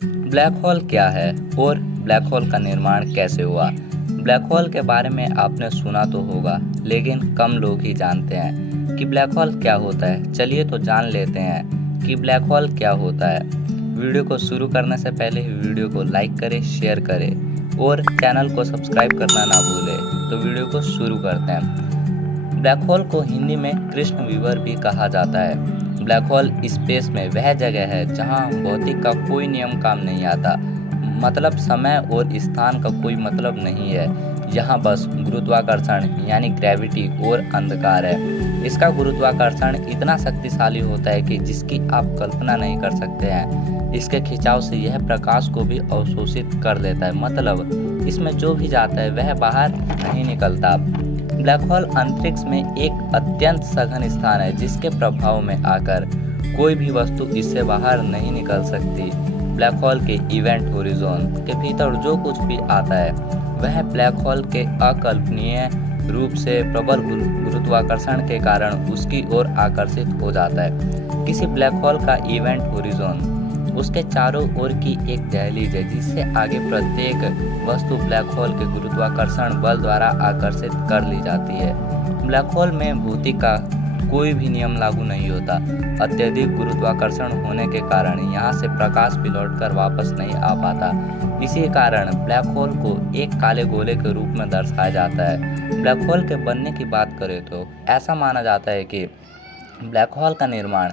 Black hole क्या है और ब्लैक होल का निर्माण कैसे हुआ? ब्लैक होल के बारे में आपने सुना तो होगा, लेकिन कम लोग ही जानते हैं कि ब्लैक होल क्या होता है। चलिए तो जान लेते हैं कि ब्लैक होल क्या होता है। वीडियो को शुरू करने से पहले वीडियो को लाइक करें, शेयर करें और चैनल को सब्सक्राइब करना ना भूलें। तो वीडियो को शुरू करते हैं। ब्लैक होल को हिंदी में कृष्ण विवर भी कहा जाता है। ब्लैक होल स्पेस में वह जगह है जहां भौतिक का कोई नियम काम नहीं आता, मतलब समय और स्थान का कोई मतलब नहीं है। यहाँ बस गुरुत्वाकर्षण यानी ग्रेविटी और अंधकार है। इसका गुरुत्वाकर्षण इतना शक्तिशाली होता है कि जिसकी आप कल्पना नहीं कर सकते हैं। इसके खिंचाव से यह प्रकाश को भी अवशोषित कर लेता है, मतलब इसमें जो भी जाता है वह बाहर नहीं निकलता। ब्लैक होल अंतरिक्ष में एक अत्यंत सघन स्थान है जिसके प्रभाव में आकर कोई भी वस्तु इससे बाहर नहीं निकल सकती। ब्लैक होल के इवेंट होरिज़ोन के भीतर जो कुछ भी आता है वह ब्लैक होल के अकल्पनीय रूप से प्रबल गुरुत्वाकर्षण के कारण उसकी ओर आकर्षित हो जाता है। किसी ब्लैक होल का इवेंट होरिज़ोन उसके चारों ओर की एक दहलीज है जिससे आगे प्रत्येक वस्तु ब्लैक होल के गुरुत्वाकर्षण बल द्वारा आकर्षित कर ली जाती है। ब्लैक होल में भौतिक का कोई भी नियम लागू नहीं होता। अत्यधिक गुरुत्वाकर्षण होने के कारण यहाँ से प्रकाश भी लौटकर वापस नहीं आ पाता। इसी कारण ब्लैक होल को एक काले गोले के रूप में दर्शाया जाता है। ब्लैक होल के बनने की बात करें तो ऐसा माना जाता है कि ब्लैक होल का निर्माण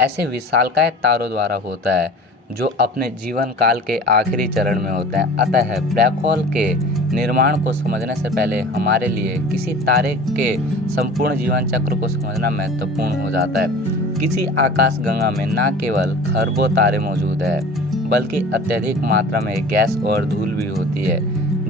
ऐसे विशालकाय तारों द्वारा होता है जो अपने जीवन काल के आखिरी चरण में होते हैं। अतः ब्लैक होल के निर्माण को समझने से पहले हमारे लिए किसी तारे के संपूर्ण जीवन चक्र को समझना महत्वपूर्ण हो जाता है। किसी आकाशगंगा में न केवल खरबों तारे मौजूद है, बल्कि अत्यधिक मात्रा में गैस और धूल भी होती है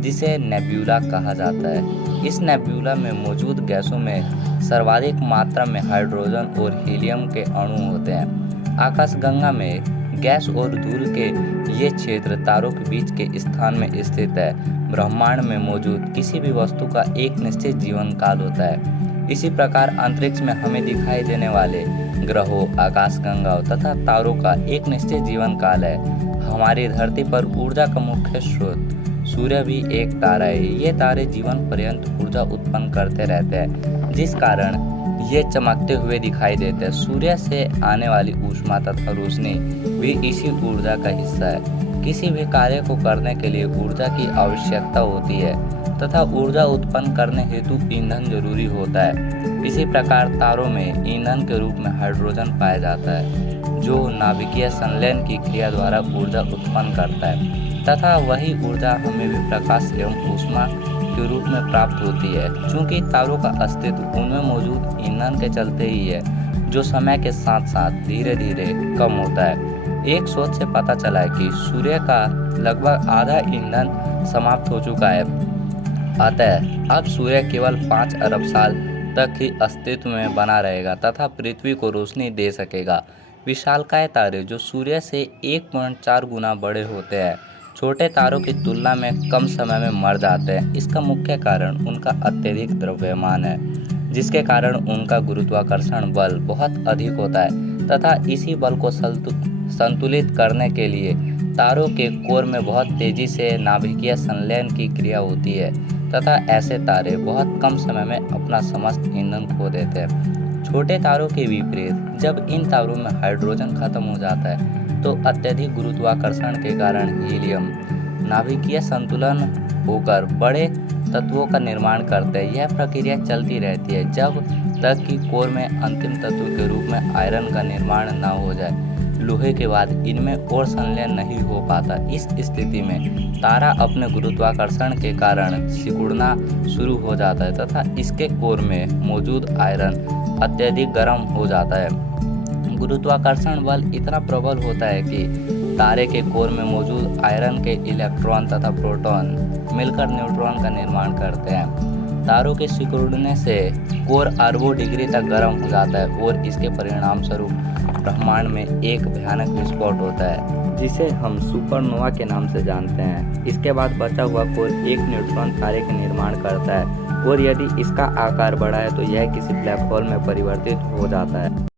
जिसे नेब्यूला कहा जाता है। इस नेब्यूला में मौजूद गैसों में सर्वाधिक मात्रा में हाइड्रोजन और हीलियम के अणु होते हैं। आकाशगंगा में गैस और धूल के ये क्षेत्र तारों के बीच के स्थान में स्थित है। ब्रह्मांड में मौजूद किसी भी वस्तु का एक निश्चित जीवन काल होता है। इसी प्रकार अंतरिक्ष में हमें दिखाई देने वाले ग्रहों, आकाशगंगाओं तथा तारों का एक निश्चित जीवन काल है। हमारी धरती पर ऊर्जा का मुख्य स्रोत सूर्य भी एक तारा है। ये तारे जीवन पर्यंत ऊर्जा उत्पन्न करते रहते हैं, जिस कारण ये चमकते हुए दिखाई देते हैं। सूर्य से आने वाली ऊष्मा तथा रोशनी भी इसी ऊर्जा का हिस्सा है। किसी भी कार्य को करने के लिए ऊर्जा की आवश्यकता होती है तथा ऊर्जा उत्पन्न करने हेतु ईंधन जरूरी होता है। इसी प्रकार तारों में ईंधन के रूप में हाइड्रोजन पाया जाता है, जो नाभिकीय संलयन की क्रिया द्वारा ऊर्जा उत्पन्न करता है तथा वही ऊर्जा हमें भी प्रकाश एवं ऊष्मा के रूप में प्राप्त होती है। चूँकि तारों का अस्तित्व उनमें मौजूद ईंधन के चलते ही है, जो समय के साथ साथ धीरे धीरे कम होता है। एक शोध से पता चला है कि सूर्य का लगभग आधा ईंधन समाप्त हो चुका है। अतः अब सूर्य केवल 5 अरब साल तक ही अस्तित्व में बना रहेगा तथा पृथ्वी को रोशनी दे सकेगा। विशालकाय तारे जो सूर्य से 1.4 गुना बड़े होते हैं, छोटे तारों की तुलना में कम समय में मर जाते हैं। इसका मुख्य कारण उनका अत्यधिक द्रव्यमान है, जिसके कारण उनका गुरुत्वाकर्षण बल बहुत अधिक होता है तथा इसी बल को संतुलित करने के लिए तारों के कोर में बहुत तेजी से नाभिकीय संलयन की क्रिया होती है तथा ऐसे तारे बहुत कम समय में अपना समस्त ईंधन खो देते हैं। छोटे तारों के विपरीत जब इन तारों में हाइड्रोजन खत्म हो जाता है तो अत्यधिक गुरुत्वाकर्षण के कारण हीलियम नाभिकीय संतुलन होकर बड़े तत्वों का निर्माण करते हैं। यह प्रक्रिया चलती रहती है जब तक कि कोर में अंतिम तत्व के रूप में आयरन का निर्माण न हो जाए। लोहे के बाद इनमें और संलयन नहीं हो पाता। इस स्थिति में तारा अपने गुरुत्वाकर्षण के कारण सिकुड़ना शुरू हो जाता है तथा इसके कोर में मौजूद आयरन अत्यधिक गर्म हो जाता है। गुरुत्वाकर्षण बल इतना प्रबल होता है कि तारे के कोर में मौजूद आयरन के इलेक्ट्रॉन तथा प्रोटॉन मिलकर न्यूट्रॉन का निर्माण करते हैं। तारों के सिकुड़ने से कोर अरबों डिग्री तक गर्म हो जाता है और इसके परिणाम स्वरूप ब्रह्मांड में एक भयानक विस्फोट होता है, जिसे हम सुपरनोवा के नाम से जानते हैं। इसके बाद बचा हुआ कोर एक न्यूट्रॉन तारे का निर्माण करता है और यदि इसका आकार बड़ा है तो यह किसी ब्लैक होल में परिवर्तित हो जाता है।